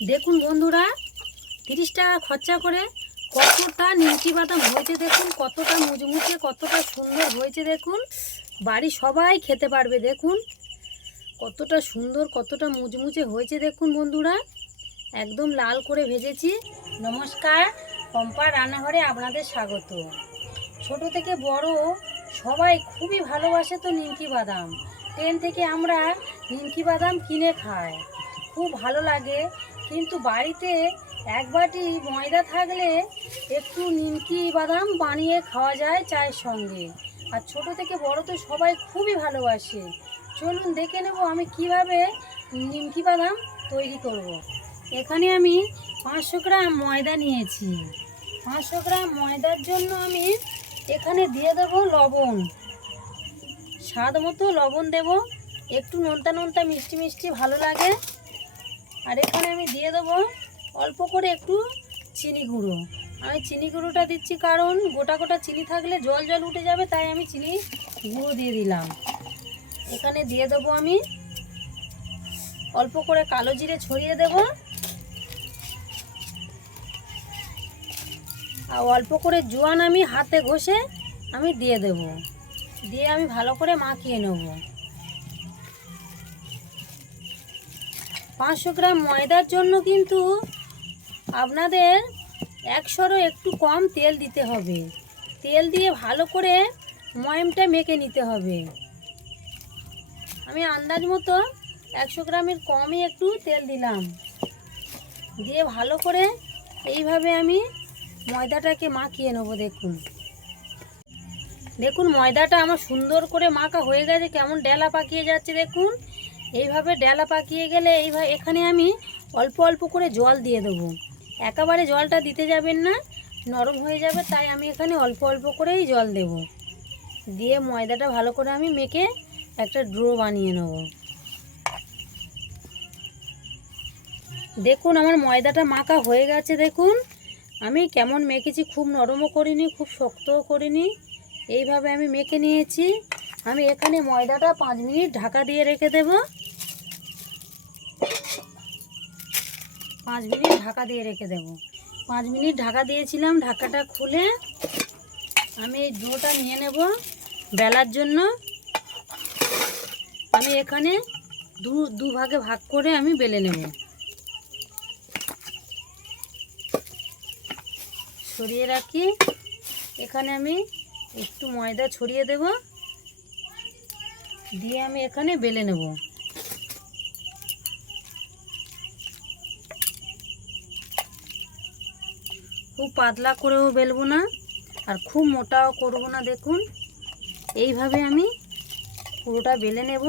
দেখুন বন্ধুরা, 30 টাকা খরচা করে কতটা নিমকি বাদাম হয়েছে দেখুন, কতটা মুচমুচে, কতটা সুন্দর হয়েছে দেখুন। বাড়ি সবাই খেতে পারবে। দেখুন কতটা সুন্দর, কতটা মুচমুচে হয়েছে দেখুন বন্ধুরা, একদম লাল করে ভেজেছি। নমস্কার, পম্পার রান্নাঘরে আপনাদের স্বাগত। ছোট থেকে বড় সবাই খুবই ভালোবাসে তো নিমকি বাদাম। ট্রেন থেকে আমরা নিমকি বাদাম কিনে খাই, খুব ভালো লাগে। কিন্তু বাড়িতে এক বাটি ময়দা থাকলে একটু নিমকি বাদাম বানিয়ে খাওয়া যায় চায়ের সঙ্গে। আর ছোট থেকে বড় তো সবাই খুবই ভালোবাসে। চলুন দেখে নেব আমি কিভাবে নিমকি বাদাম তৈরি করব। এখানে আমি 500 গ্রাম ময়দা নিয়েছি। 500 গ্রাম ময়দার জন্য আমি এখানে দিয়ে দেবো লবণ, স্বাদ মতো লবণ দেব, একটু নোনতা নোনতা মিষ্টি মিষ্টি ভালো লাগে। আর এখানে আমি দিয়ে দেবো অল্প করে একটু চিনি গুঁড়ো। আমি চিনি গুঁড়োটা দিচ্ছি কারণ গোটা গোটা চিনি থাকলে জল জল উঠে যাবে, তাই আমি চিনি গুঁড়ো দিয়ে দিলাম। এখানে দিয়ে দেবো আমি অল্প করে কালো জিরে ছড়িয়ে দেব, আর অল্প করে জোয়ান আমি হাতে ঘষে আমি দিয়ে দেব। দিয়ে আমি ভালো করে মাখিয়ে নেব। 500 গ্রাম ময়দার জন্য কিন্তু আপনাদের 100-এরও একটু কম তেল দিতে হবে। তেল দিয়ে ভালো করে ময়ামটা মেখে নিতে হবে। আমি আন্দাজ মতো 100 গ্রামের কমই একটু তেল দিলাম। দিয়ে ভালো করে এইভাবে আমি ময়দাটাকে মাখিয়ে নেব। দেখুন ময়দাটা আমার সুন্দর করে মাখা হয়ে গেছে, কেমন ডেলা পাকিয়ে যাচ্ছে দেখুন। এইভাবে ডেলা পাকিয়ে গেলে এইভাবে এখানে আমি অল্প অল্প করে জল দিয়ে দেবো। একেবারে জলটা দিতে যাবেন না, নরম হয়ে যাবে, তাই আমি এখানে অল্প অল্প করেই জল দেব। দিয়ে ময়দাটা ভালো করে আমি মেখে একটা ডো বানিয়ে নেব। দেখুন আমার ময়দাটা মাখা হয়ে গেছে। দেখুন আমি কেমন মেখেছি, খুব নরমও করিনি, খুব শক্তও করিনি, এইভাবে আমি মেখে নিয়েছি। আমি এখানে ময়দাটা 5 মিনিট ঢাকা দিয়ে রেখে দেব। 5 মিনিট ঢাকা দিয়ে রেখে দেব। 5 মিনিট ঢাকা দিয়েছিলাম, ঢাকাটা খুলে আমি এই ডোটা নিয়ে নেব বেলার জন্য। আমি এখানে দু ভাগে ভাগ করে আমি বেলে নেব। ছড়িয়ে রাখি, এখানে আমি একটু ময়দা ছড়িয়ে দেব, দিয়ে আমি এখানে বেলে নেব। খুব পাতলা করেও বেলবো না, আর খুব মোটাও করবো না। দেখুন এইভাবে আমি পুরোটা বেলে নেব।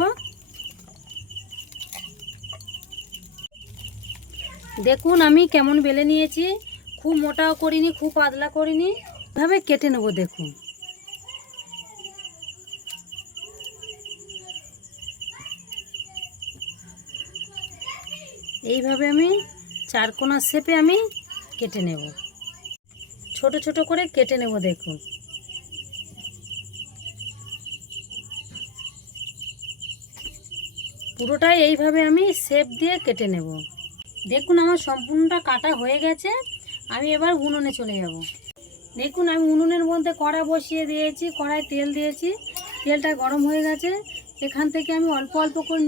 দেখুন আমি কেমন বেলে নিয়েছি, খুব মোটাও করিনি, খুব পাতলা করিনি, এইভাবে কেটে নেব। দেখুন এইভাবে আমি চারকোনা শেপে আমি কেটে নেব, ছোট ছোট করে কেটে নেব। দেখুন পুরোটাই এইভাবে আমি শেপ দিয়ে কেটে নেব। দেখুন আমার সম্পূর্ণটা কাটা হয়ে গেছে। আমি এবার উনুনে চলে যাব। দেখুন আমি উনুনের মধ্যে কড়া বসিয়ে দিয়েছি, কড়ায় তেল দিয়েছি, তেলটা গরম হয়ে গেছে। এখান থেকে আমি অল্প অল্প করে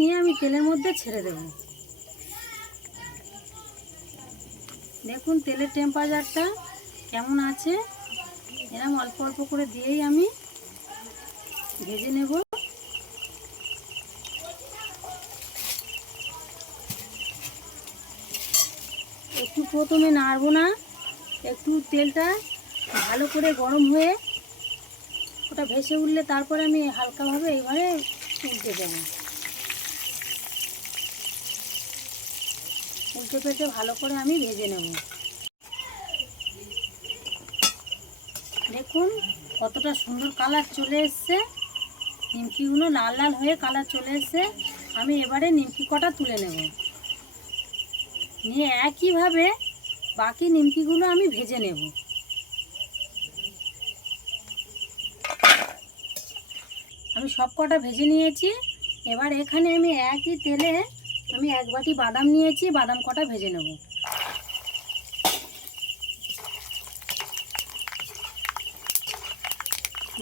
নিয়ে আমি তেলের মধ্যে ছেড়ে দেব। দেখুন তেলের টেম্পারেচারটা কেমন আছে, এরকম অল্প অল্প করে দিয়েই আমি ভেজে নেব। একটু প্রথমে নাড়বো না, একটু তেলটা ভালো করে গরম হয়ে ওটা ভেসে উঠলে তারপরে আমি হালকাভাবে এইভাবে উল্টে দেব। উল্টে পেটে ভালো করে আমি ভেজে নেব। দেখুন কতটা সুন্দর কালার চলে এসছে, নিমকিগুলো লাল লাল হয়ে কালার চলে এসছে। আমি এবারে নিমকি কটা তুলে নেব, নিয়ে একইভাবে বাকি নিমকিগুলো আমি ভেজে নেব। আমি সব কটা ভেজে নিয়েছি। এবার এখানে আমি একই তেলে আমি 1 বাটি বাদাম নিয়েছি, বাদাম কটা ভেজে নেব।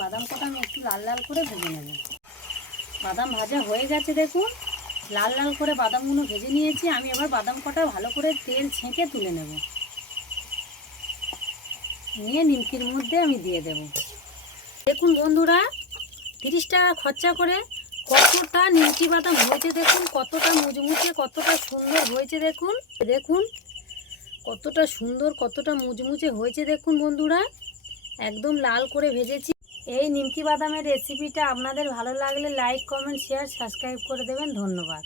বাদাম কটা আমি একটু লাল লাল করে ভেজে নেব। বাদাম ভাজা হয়ে গেছে দেখুন, লাল লাল করে বাদামগুলো ভেজে নিয়েছি। আমি এবার বাদাম কটা ভালো করে তেল ছেঁকে তুলে নেব, নিয়ে নিমকির মধ্যে আমি দিয়ে দেব। দেখুন বন্ধুরা, 30 টাকা খরচা করে কতটা নিমকি বাদাম হয়েছে দেখুন, কতটা মুচমুচে, কতটা সুন্দর হয়েছে দেখুন। দেখুন কতটা সুন্দর, কতটা মুচমুচে হয়েছে দেখুন বন্ধুরা, একদম লাল করে ভেজেছি। এই নিমকি বাদামের রেসিপিটা আপনাদের ভালো লাগলে লাইক, কমেন্ট, শেয়ার, সাবস্ক্রাইব করে দেবেন। ধন্যবাদ।